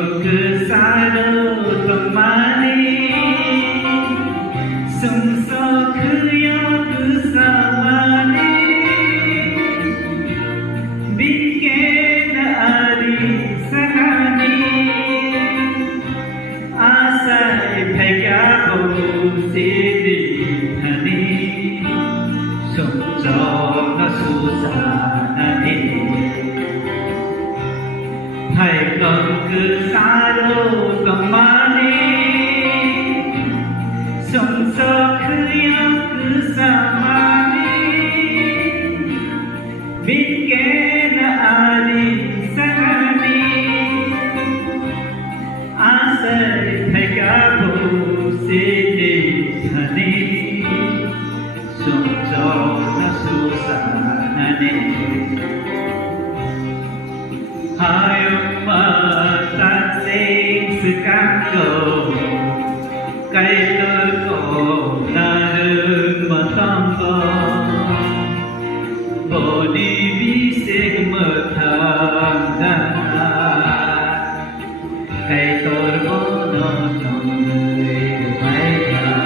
그 사로 동만이 숨서 그여 그 사만이 믿게 나리 사가니 아사히 배가고 시리하니 숨져가 수사하니 Thầy còn cứ xa đâu còn mà đi sống gió cứ yêu cứ xa mà đi biết kẻ đã đi xa đi á sẽ thầy cả bộ sẽ đi xa đi sống gió đã su xa đi hai ông mà ta sinh sự các cầu cây tôi cổ là đường mà tâm có bộ đi bí sẽ mở thầm ra cây tôi có nó trong người phải ra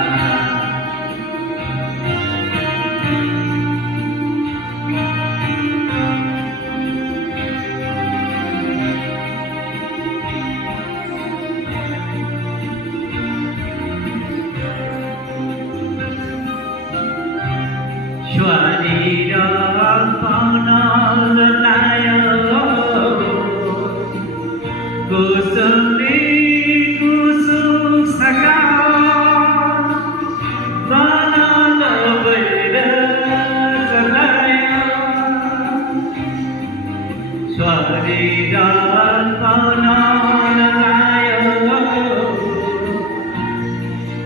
Chua đi đó phong nó lên lại cô sớm đi cô xuống xa cao và nó lỡ về đất ra lại Chua đi đó phong nó lên lại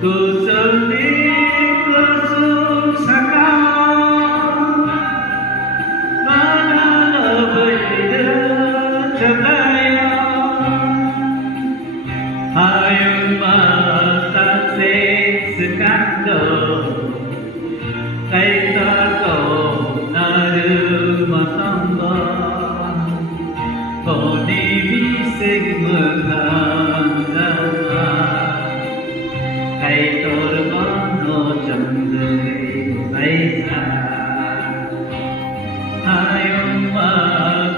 cô sớm đi cô xuống xa cao cây ta cầu na đưa mà tâm ba cầu đi bí sinh mưa thang ra cây tôi có nó trong đời bay xa hai ông mà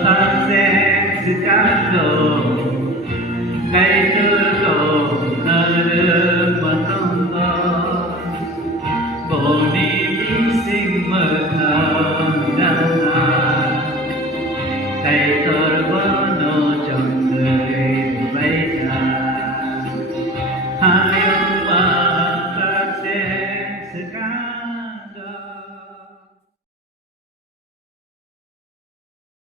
ta sẽ sự các cầu